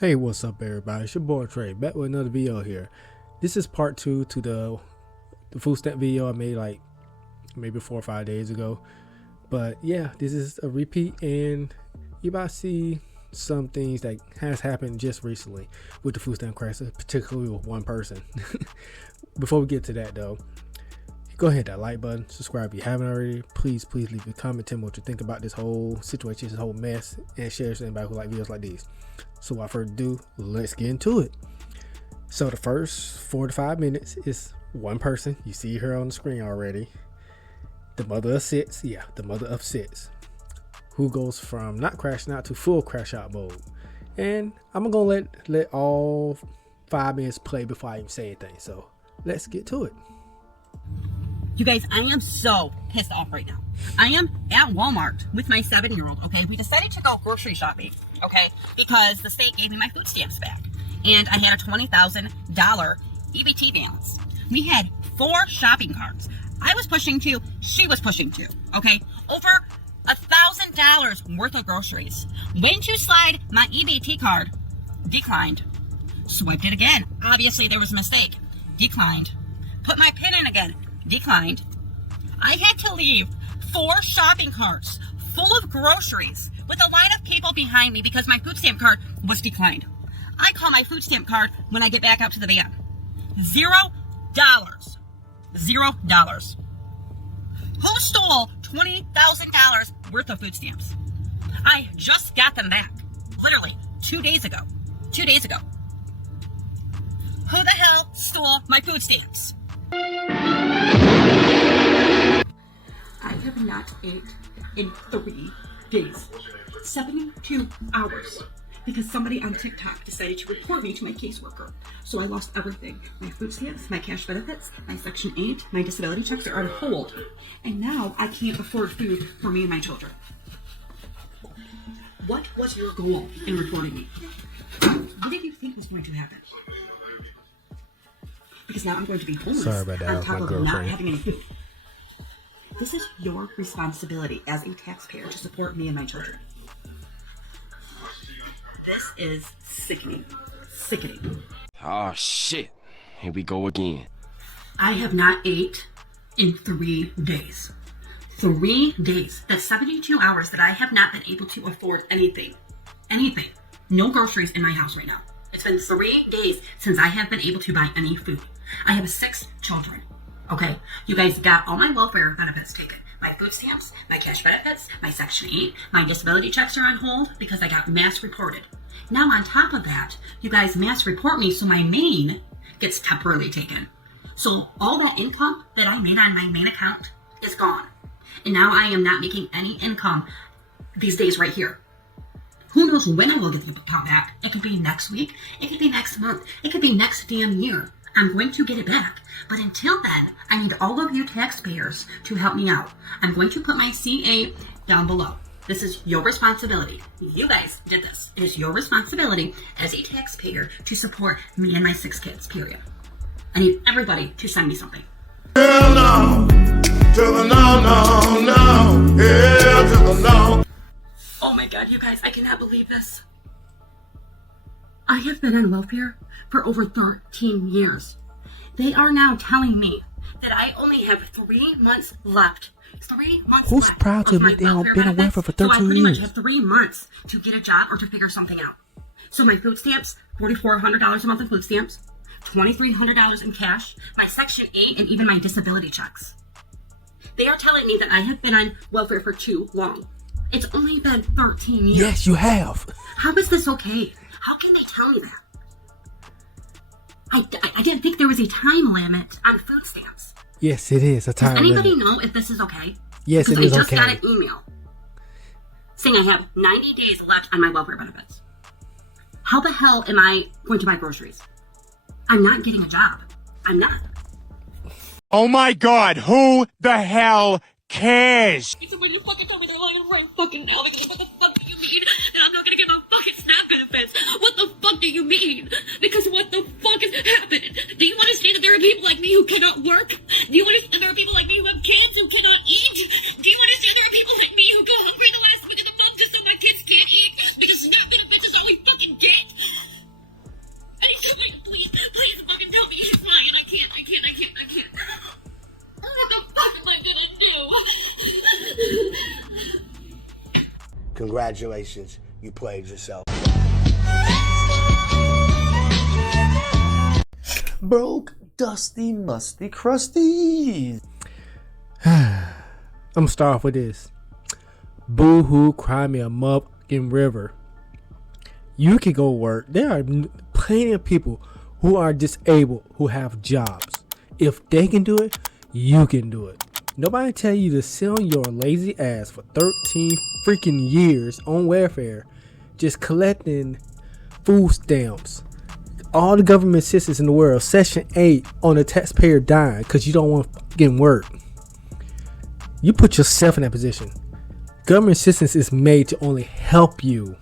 Hey, what's up everybody? It's your boy Trey, back with another video here. This is part 2 to the food stamp video I made like maybe 4 or 5 days ago. But yeah, this is a repeat and you about to see some things that has happened just recently with the food stamp crisis, particularly with one person. Before we get to that though, go ahead, hit that like button, subscribe if you haven't already. Please leave a comment, tell me what you think about this whole situation, this whole mess, and share it to anybody who like videos like these. So without further ado, let's get into it. So the first 4 to 5 minutes is one person. You see her on the screen already. The mother of six, who goes from not crashing out to full crash out mode. And I'm gonna let all 5 minutes play before I even say anything. So let's get to it. You guys, I am so pissed off right now. I am at Walmart with my 7-year-old, okay? We decided to go grocery shopping, okay? Because the state gave me my food stamps back. And I had a $20,000 EBT balance. We had 4 shopping carts. I was pushing 2, she was pushing 2, okay? Over $1,000 worth of groceries. Went to slide my EBT card, declined. Swiped it again. Obviously there was a mistake. Declined. Put my PIN in again. Declined. I had to leave 4 shopping carts full of groceries with a line of people behind me because my food stamp card was declined. I call my food stamp card when I get back out to the van. $0. $0. Who stole $20,000 worth of food stamps? I just got them back. Literally 2 days ago. 2 days ago. Who the hell stole my food stamps? I have not ate in 3 days. 72 hours. Because somebody on TikTok decided to report me to my caseworker. So I lost everything. My food stamps, my cash benefits, my Section 8, my disability checks are on hold. And now I can't afford food for me and my children. What was your goal in reporting me? What did you think was going to happen? Because now I'm going to be homeless. Sorry about that. On top my of girlfriend. not having any food. This is your responsibility as a taxpayer to support me and my children. This is sickening. Sickening. Oh shit. Here we go again. I have not ate in 3 days. 3 days. That's 72 hours that I have not been able to afford anything. Anything. No groceries in my house right now. It's been 3 days since I have been able to buy any food. I have 6 children. Okay, you guys got all my welfare benefits taken. My food stamps, my cash benefits, my Section 8, my disability checks are on hold because I got mass reported. Now on top of that, you guys mass report me so my main gets temporarily taken. So all that income that I made on my main account is gone. And now I am not making any income these days right here. Who knows when I will get the account back? It could be next week. It could be next month. It could be next damn year. I'm going to get it back. But until then, I need all of you taxpayers to help me out. I'm going to put my CA down below. This is your responsibility. You guys did this. It is your responsibility as a taxpayer to support me and my 6 kids, period. I need everybody to send me something. Hell no, to the no, yeah, to the no. Oh my God, you guys, I cannot believe this. I have been on welfare for over 13 years. They are now telling me that I only have 3 months left. 3 months Who's left proud to of my admit they have welfare been on benefits, welfare for so 13 I pretty much years? have 3 months to get a job or to figure something out. So my food stamps, $4,400 a month in food stamps, $2,300 in cash, my Section 8, and even my disability checks. They are telling me that I have been on welfare for too long. It's only been 13 years. Yes, you have. How is this okay? How can they tell me that? I didn't think there was a time limit on food stamps. Yes, it is a time Does anybody limit. know if this is okay? Yes, it is Because I just okay. got an email saying I have 90 days left on my welfare benefits. How the hell am I going to buy groceries? I'm not getting a job. I'm not. Oh my God, who the hell cares? Because when you fucking told me that right fucking now, because what the fuck do you mean that I'm not gonna get my fucking SNAP benefits? What the fuck do you mean? Because what the fuck is happening? Do you understand that there are people like me who cannot work? Do you understand there are people like me who have kids who cannot eat? Do you understand there are people like me who go hungry the last week of the month just so my kids can't eat? Because SNAP benefits is all we fucking get? Congratulations, you played yourself. Broke, dusty, musty, crusty. I'm gonna start off with this. Boo hoo, cry me a motherfucking river. You can go work. There are plenty of people who are disabled who have jobs. If they can do it, you can do it. Nobody tell you to sit on your lazy ass for 13 freaking years on welfare, just collecting food stamps. All the government assistance in the world, Section 8 on the taxpayer dime because you don't want to fucking work. You put yourself in that position. Government assistance is made to only help you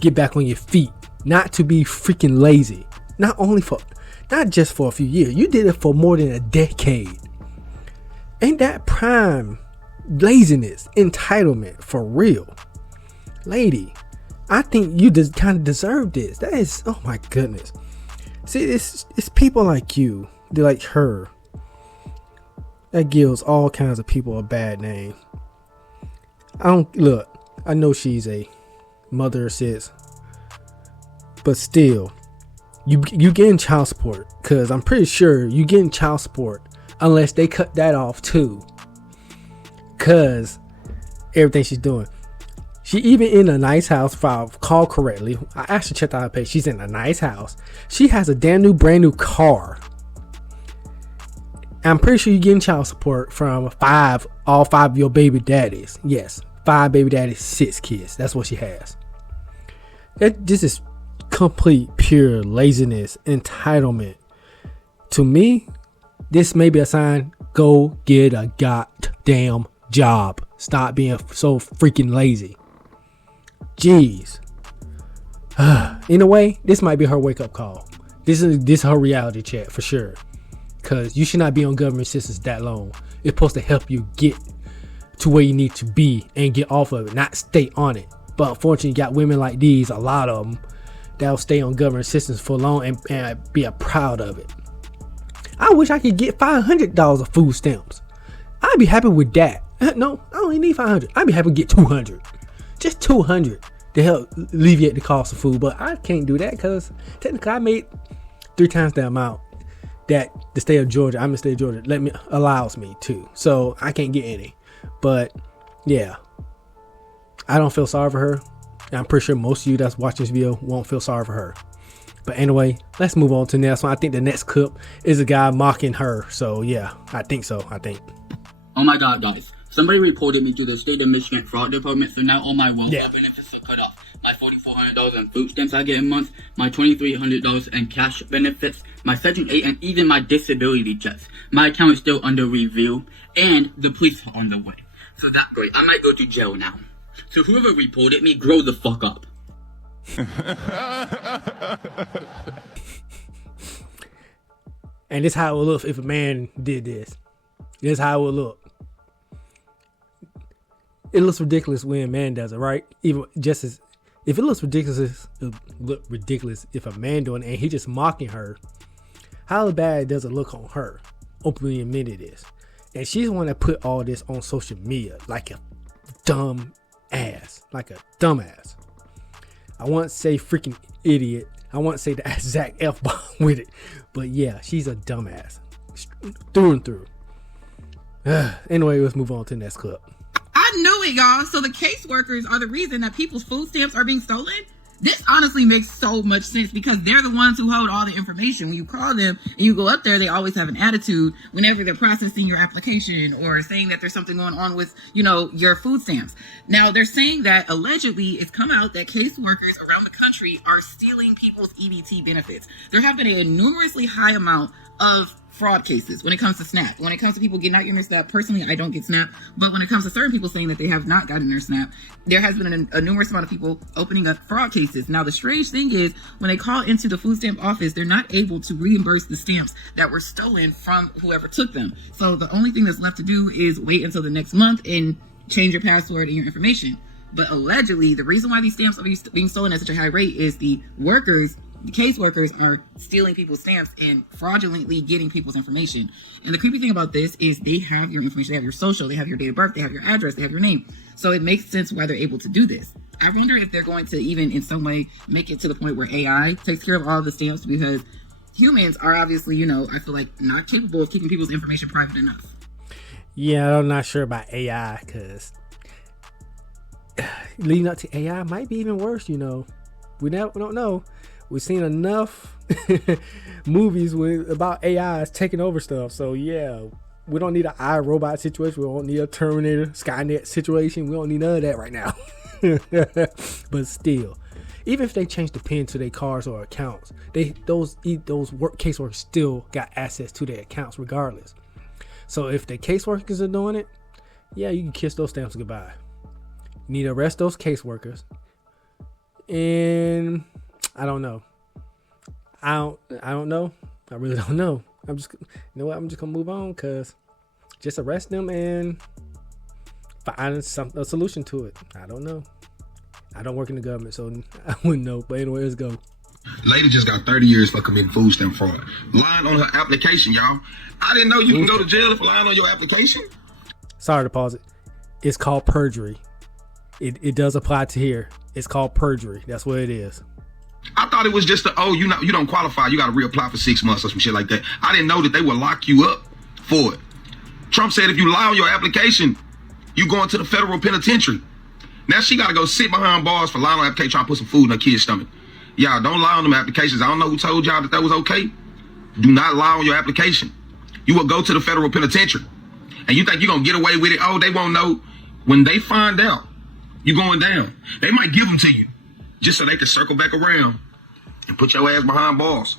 get back on your feet, not to be freaking lazy. Not just for a few years. You did it for more than a decade. Ain't that prime laziness, entitlement for real? Lady, I think you just kind of deserve this. That is, oh my goodness. See, it's people like you, they're like her, that gives all kinds of people a bad name. I know she's a mother or sis, but still, you getting child support, because I'm pretty sure you getting child support unless they cut that off too, because everything she's doing. She even in a nice house, if I recall correctly. I actually checked out her page. She's in a nice house. She has a brand new car. I'm pretty sure you're getting child support from all five of your baby daddies. Yes, 5 baby daddies, 6 kids. That's what she has. This is complete pure laziness, entitlement. To me, this may be a sign. Go get a goddamn job. Stop being so freaking lazy. Jeez. In a way, this might be her wake-up call. This is her reality check for sure. Because you should not be on government assistance that long. It's supposed to help you get to where you need to be and get off of it, not stay on it. But unfortunately, you got women like these, a lot of them, that'll stay on government assistance for long and be proud of it. I wish I could get $500 of food stamps. I'd be happy with that. No, I only need 500. I'd be happy to get 200. Just 200 to help alleviate the cost of food. But I can't do that because technically I made 3 times the amount that the state of Georgia, I'm in the state of Georgia, allows me to. So I can't get any. But yeah, I don't feel sorry for her. And I'm pretty sure most of you that's watching this video won't feel sorry for her. But anyway, let's move on to the next one. I think the next clip is a guy mocking her. So yeah, I think so. Oh my God, guys. Somebody reported me to the state of Michigan fraud department, so now all my welfare benefits are cut off. My $4,400 in food stamps I get a month, my $2,300 in cash benefits, my Section 8, and even my disability checks. My account is still under review, and the police are on the way. So that's great. I might go to jail now. So whoever reported me, grow the fuck up. And this is how it would look if a man did this. This is how it would look. It looks ridiculous when a man does it, right? Even just as if it looks ridiculous, it look ridiculous if a man doing it and he just mocking her. How bad does it look on her? Openly admitted this, and she's the one that put all this on social media like a dumb ass, I won't say freaking idiot. I won't say the exact F-bomb with it, but yeah, she's a dumbass through and through. Anyway, let's move on to the next clip. I knew it, y'all. So the caseworkers are the reason that people's food stamps are being stolen? This honestly makes so much sense because they're the ones who hold all the information. When you call them and you go up there, they always have an attitude whenever they're processing your application or saying that there's something going on with, your food stamps. Now, they're saying that allegedly it's come out that caseworkers around the country are stealing people's EBT benefits. There have been a numerously high amount of fraud cases when it comes to SNAP. When it comes to people getting out your SNAP, personally, I don't get SNAP. But when it comes to certain people saying that they have not gotten their SNAP, there has been a numerous amount of people opening up fraud cases. Now, the strange thing is when they call into the food stamp office, they're not able to reimburse the stamps that were stolen from whoever took them. So the only thing that's left to do is wait until the next month and change your password and your information. But allegedly, the reason why these stamps are being stolen at such a high rate is the caseworkers are stealing people's stamps and fraudulently getting people's information. And the creepy thing about this is they have your information. They have your social, they have your date of birth, they have your address, they have your name. So it makes sense why they're able to do this. I wonder if they're going to even in some way make it to the point where AI takes care of all the stamps, because humans are obviously, I feel like not capable of keeping people's information private enough. Yeah, I'm not sure about AI, because leading up to AI might be even worse. We don't know. We've seen enough movies about AIs taking over stuff. So yeah, we don't need an iRobot situation. We don't need a Terminator, Skynet situation. We don't need none of that right now. But still, even if they change the pin to their cars or accounts, those caseworkers still got access to their accounts regardless. So if the caseworkers are doing it, yeah, you can kiss those stamps goodbye. You need to arrest those caseworkers. And I don't know. I don't know. I really don't know. I'm just gonna move on, because just arrest them and find a solution to it. I don't know. I don't work in the government, so I wouldn't know. But anyway, let's go. Lady just got 30 years for committing food stamp fraud. Lying on her application, y'all. I didn't know you can go to jail for lying on your application. Sorry to pause it. It's called perjury. It does apply to here. It's called perjury. That's what it is. I thought it was just you don't qualify. You got to reapply for 6 months or some shit like that. I didn't know that they would lock you up for it. Trump said if you lie on your application, you going to the federal penitentiary. Now she got to go sit behind bars for lying on application, trying to put some food in her kid's stomach. Y'all don't lie on them applications. I don't know who told y'all that was okay. Do not lie on your application. You will go to the federal penitentiary. And you think you're going to get away with it? Oh, they won't know. When they find out you're going down, they might give them to you just so they can circle back around and put your ass behind bars.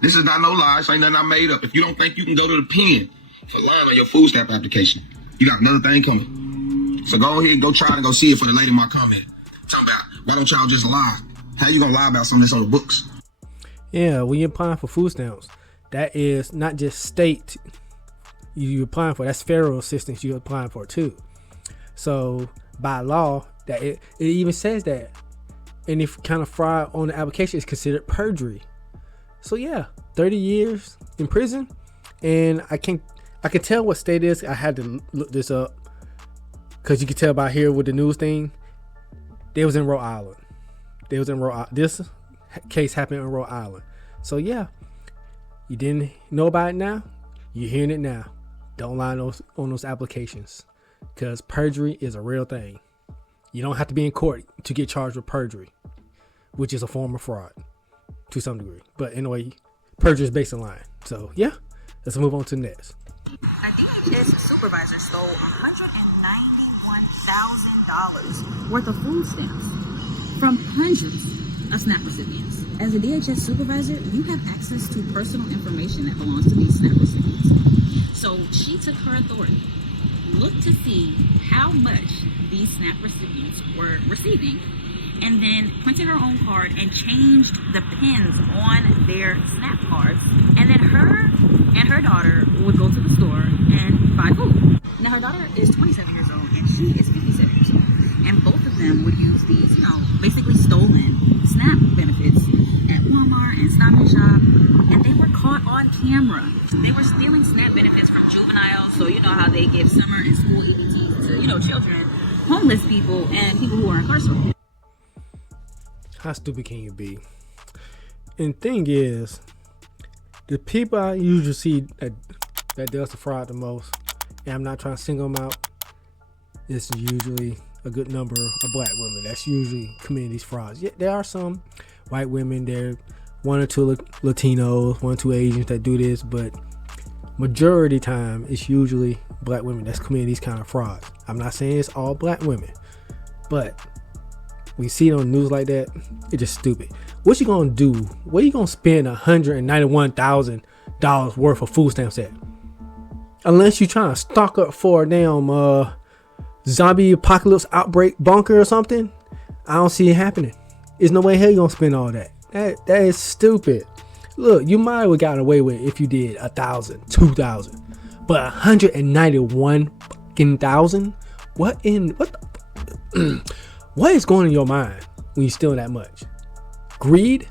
This is not no lie. This ain't nothing I made up. If you don't think you can go to the pen for lying on your food stamp application, you got another thing coming. So go ahead, go try to go see it for the lady in my comment. Talking about, why don't y'all just lie? How you gonna lie about something that's on the books? Yeah, when you're applying for food stamps, that is not just state you're applying for, that's federal assistance you're applying for too. So by law, that it even says that any kind of fraud on the application is considered perjury. So yeah, 30 years in prison. And I can tell what state it is. I had to look this up because you can tell by here with the news thing. They was in Rhode Island. This case happened in Rhode Island. So yeah, you didn't know about it now. You're hearing it now. Don't lie on those applications, because perjury is a real thing. You don't have to be in court to get charged with perjury, which is a form of fraud to some degree. But anyway, perjury is based on lying. So yeah, let's move on to the next. I think this supervisor stole $191,000 worth of food stamps from hundreds of SNAP recipients. As a DHS supervisor, you have access to personal information that belongs to these SNAP recipients. So she took her authority, looked to see how much these SNAP recipients were receiving, and then printed her own card and changed the pins on their SNAP cards. And then her and her daughter would go to the store and buy food. Now her daughter is 27 years old and she is 57 years old. And both of them would use these, basically stolen SNAP benefits at Walmart and Stop and Shop. And they were caught on camera. They were stealing SNAP benefits from juveniles. So you know how they give summer and school EBT to, children, homeless people, and people who are incarcerated. How stupid can you be? And thing is, the people I usually see that does the fraud the most, and I'm not trying to single them out, it's usually a good number of black women that's usually committing these frauds. Yeah, there are some white women, there one or two Latinos, one or two Asians that do this, but majority time it's usually black women that's committing these kind of frauds. I'm not saying it's all black women, but we see it on the news like that, it's just stupid. What you gonna do? Where you gonna spend $191,000 worth of food stamps at? Unless you're trying to stock up for a damn zombie apocalypse outbreak bunker or something, I don't see it happening. There's no way hell you gonna spend all that. That is stupid. Look, you might have got away with it if you did 1,000, 2,000, but 191,000? What is going in your mind when you steal that much? Greed?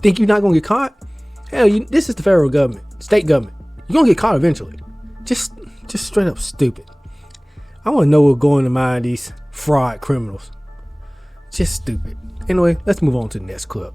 Think you're not gonna get caught? Hell, this is the federal government, state government. You're gonna get caught eventually. Just straight up stupid. I want to know what's going to mind these fraud criminals. Just stupid. Anyway, let's move on to the next clip.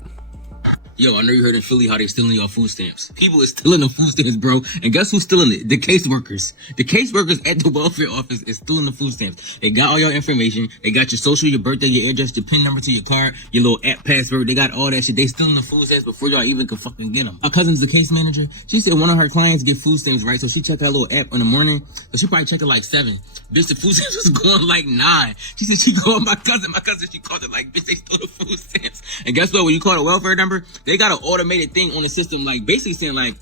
Yo, I know you heard in Philly how they stealing your food stamps. People is stealing the food stamps, bro. And guess who's stealing it? The caseworkers. The caseworkers at the welfare office is stealing the food stamps. They got all your information. They got your social, your birthday, your address, your PIN number to your card, your little app password. They got all that shit. They stealing the food stamps before y'all even can fucking get them. My cousin's the case manager. She said one of her clients get food stamps, right? So she checked that little app in the morning. But she probably checked it like 7. Bitch, the food stamps was going like 9. She said she called my cousin. My cousin, she called it like, bitch, they stole the food stamps. And guess what? When you call a welfare number, they got an automated thing on the system, like basically saying like,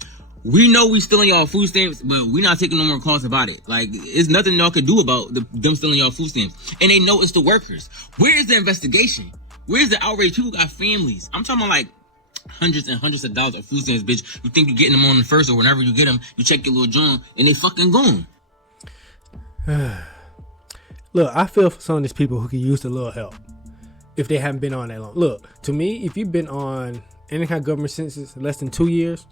we know we stealing y'all food stamps, but we not taking no more calls about it. Like, it's nothing y'all could do about them stealing y'all food stamps. And they know it's the workers. Where is the investigation? Where's the outrage? People got families. I'm talking about like hundreds and hundreds of dollars of food stamps, bitch. You think you're getting them on the first, or whenever you get them, you check your little John, and they fucking gone. Look, I feel for some of these people who could use a little help if they haven't been on that long. Look, to me, if you've been on any kind of government census less than 2 years,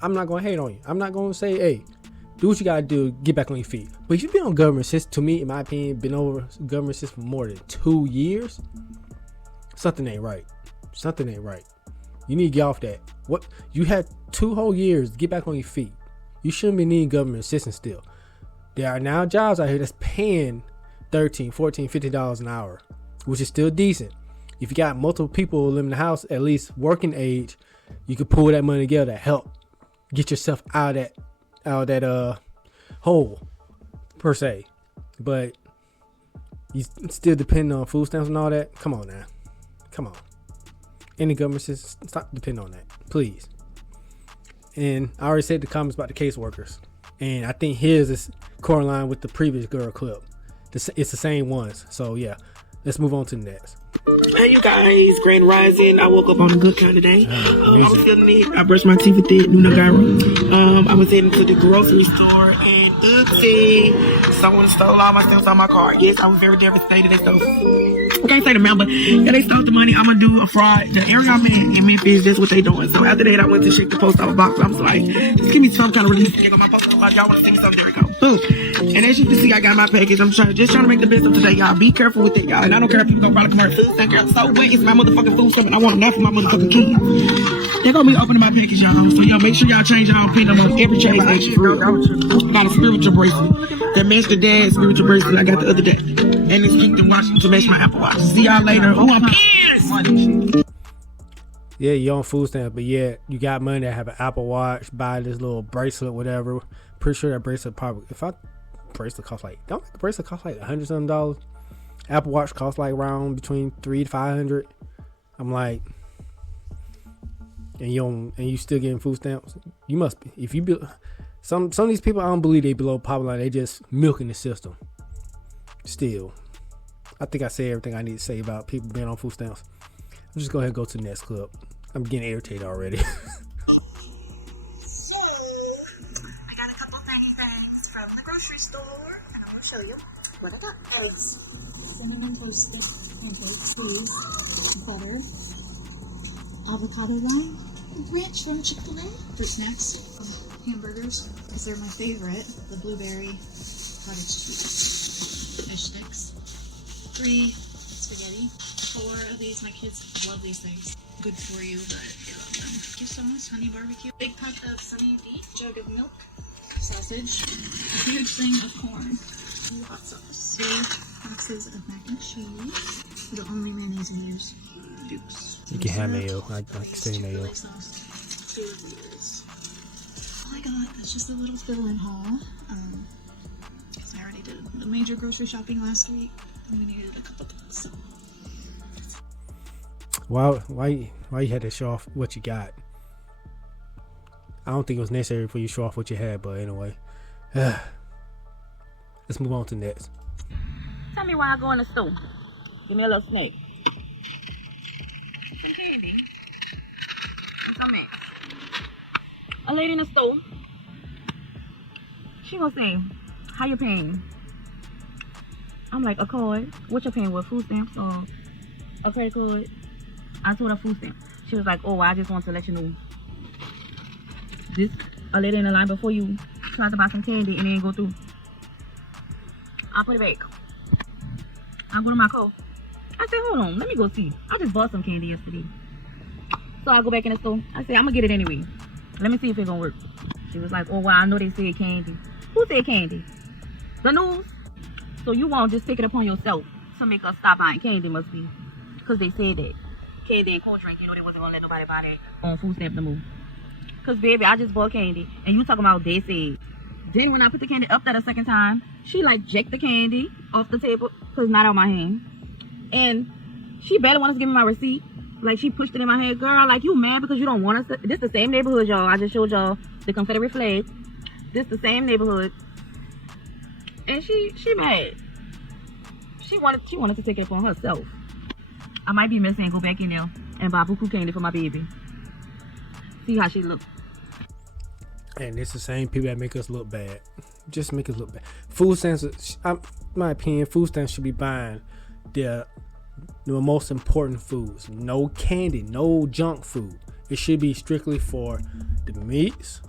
I'm not going to hate on you. I'm not going to say, hey, do what you got to do, get back on your feet. But if you've been on government census, to me, in my opinion, been over government census for more than 2 years, something ain't right. Something ain't right. You need to get off that. What? You had 2 whole years to get back on your feet. You shouldn't be needing government assistance still. There are now jobs out here that's paying $13, $14, $15 an hour, which is still decent. If you got multiple people living in the house, at least working age, you could pull that money together to help get yourself out of that hole per se. But you still depend on food stamps and all that. Come on now, come on. Any government says stop depending on that, please. And I already said the comments about the caseworkers, and I think his is correlating with the previous girl clip. It's the same ones. So yeah, let's move on to the next. Hey you guys, Grand Rising. I woke up on a good kind of day. I was feeling it. I brushed my teeth with it, I was into the grocery store and oopsie, someone stole all my stamps on my card. Yes, I was very devastated. They stole, I can't say the amount, but yeah, they stole the money. I'm gonna do a fraud. The area I'm in Memphis, that's what they doing. So after that, I went to check the post office box. I was like, just give me some kind of relief. Get on my post office box. Y'all want to see me something? There we go. Boom. And as you can see, I got my package. I'm just trying to make the best of today, y'all. Be careful with it, y'all. And I don't care if people go probably commercial food stamp. So what is my motherfucking food stamp? And I want enough for my motherfucking kids. They're gonna be opening my package, y'all. So y'all make sure y'all change y'all opinion on every change that you got a spiritual bracelet that matched the dad's spiritual bracelet I got the other day. And it's kicked and watching to match my Apple Watch. See y'all later. Oh, I'm pissed. Yeah, you're on food stamps, but yeah, you got money to have an Apple Watch, buy this little bracelet, whatever. Pretty sure that bracelet probably, bracelet costs like, don't the bracelet cost like $100-something? Apple Watch costs like around between $300 to $500. I'm like, and you still getting food stamps? You must be. If you be, some of these people, I don't believe they below poverty line. They just milking the system. Still, I think I said everything I need to say about people being on food stamps. I'm just go ahead and go to the next clip. I'm getting irritated already. I got a couple things from the grocery store, and I'm gonna show you what I got. Cinnamon toasted pancakes, cheese, butter, avocado lime, ranch from Chick-fil-A. Fruit snacks, hamburgers, because they're my favorite. The blueberry cottage cheese, fish sticks, 3 spaghetti, 4 of these. My kids love these things. Good for you, but they love them. Thank you so much. Honey barbecue, big cup of sunny D, jug of milk, sausage, a huge thing of corn, hot sauce, 3 boxes of mac and cheese. The only mayonnaise in yours. Dukes. You can have mayo. I like stay mayo. Sauce. 2 of these. Oh my god, that's just a little fill-in haul. Because I already did the major grocery shopping last week, and we needed a couple things. Why you had to show off what you got? I don't think it was necessary for you to show off what you had, but anyway. Let's move on to the next. Tell me why I go in the store. Give me a little snake. Some candy. And some eggs. A lady in the store. She gonna say, how you paying? I'm like, a card. What you paying with? Food stamps or a credit card? I told her food stamp. She was like, oh, I just want to let you know. This a lady in the line before you tried to buy some candy and it didn't go through. I'll put it back. I'll go to my car. I said, hold on, let me go see. I just bought some candy yesterday. So I go back in the store. I said, I'm gonna get it anyway. Let me see if it's gonna work. She was like, oh, well, I know they said candy. Who said candy? The news? So you won't just take it upon yourself to make us stop buying candy, must be. Because they said that. Candy and cold drink, you know they wasn't gonna let nobody buy that on food stamp no more. Because, baby, I just bought candy. And you talking about they said. Then when I put the candy up there the second time, she like jacked the candy off the table because not on my hand. And she barely wanted to give me my receipt. Like, she pushed it in my head. Girl, like, you mad because you don't want us to... This the same neighborhood, y'all. I just showed y'all the Confederate flag. This the same neighborhood. And she mad. She wanted to take it upon herself. I might be missing and go back in there and buy buku candy for my baby. See how she look. And it's the same people that make us look bad. Just make us look bad. Food stamps, in my opinion, food stamps should be buying the most important foods. No candy, no junk food. It should be strictly for the meats,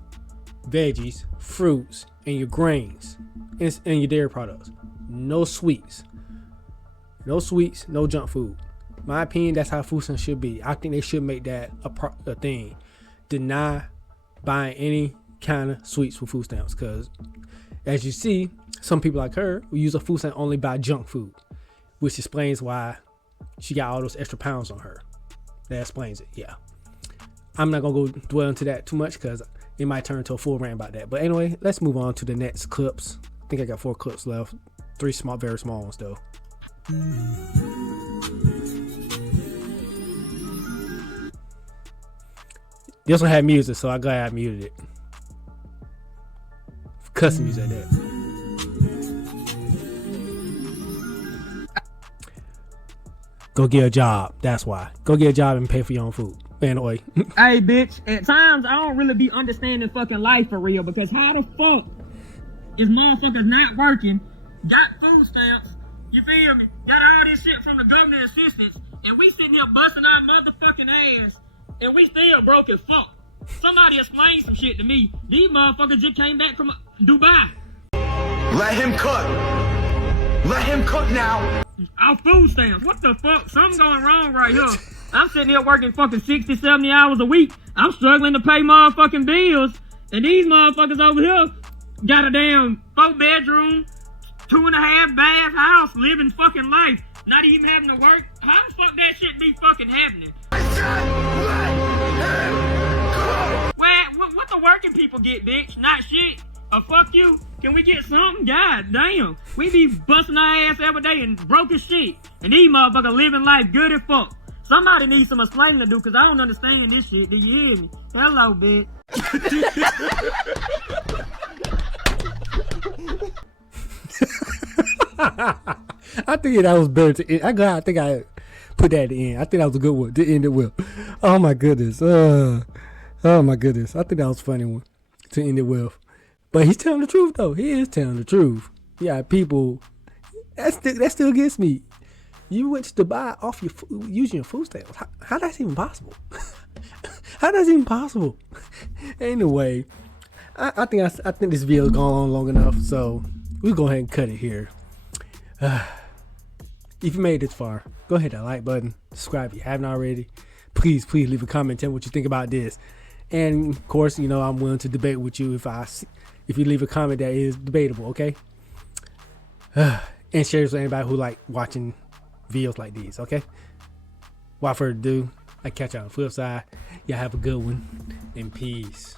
veggies, fruits, and your grains, and your dairy products. No sweets. No sweets, no junk food. In my opinion, that's how food stamps should be. I think they should make that a thing. Deny buying any kind of sweets for food stamps, because as you see, some people like her will use a food stamp only buy junk food, which explains why she got all those extra pounds on her. That explains it. Yeah, I'm not gonna go dwell into that too much because it might turn into a full rant about that. But anyway, let's move on to the next clips. I think I got 4 clips left. 3 small, very small ones though. This one had music, so I glad I muted it. Cussing music like that. Go get a job. That's why. Go get a job and pay for your own food. Anyway. Hey, bitch. At times, I don't really be understanding fucking life for real. Because how the fuck is motherfuckers not working, got food stamps, you feel me, got all this shit from the government assistance, and we sitting here busting our motherfucking ass, and we still broke as fuck. Somebody explain some shit to me. These motherfuckers just came back from Dubai. Let him cook. Let him cook now. Our food stamps. What the fuck? Something's going wrong right here. I'm sitting here working fucking 60, 70 hours a week. I'm struggling to pay motherfucking bills. And these motherfuckers over here got a damn 4-bedroom, 2.5 bath house, living fucking life. Not even having to work. How the fuck that shit be fucking happening? What the working people get, bitch? Not shit. Fuck you. Can we get something? God damn. We be busting our ass every day and broke as shit. And these motherfuckers living life good as fuck. Somebody needs some explaining to do because I don't understand this shit. Do you hear me? Hello, bitch. I think that was better to end. I think I put that at the end. I think that was a good one to end it with. Oh my goodness. Oh my goodness. I think that was a funny one to end it with. But he's telling the truth though. He is telling the truth. Yeah, people. That still gets me. You went to Dubai off your using your food stamps. How that's even possible? How that's even possible? Anyway, I think this video's gone on long enough, so we'll go ahead and cut it here. If you made it this far, go ahead and like button, subscribe if you haven't already. Please leave a comment, tell me what you think about this. And of course, you know I'm willing to debate with you if you leave a comment that is debatable, okay? And share this with anybody who like watching videos like these, okay? Without further ado, I catch you on the flip side. Y'all have a good one, and peace.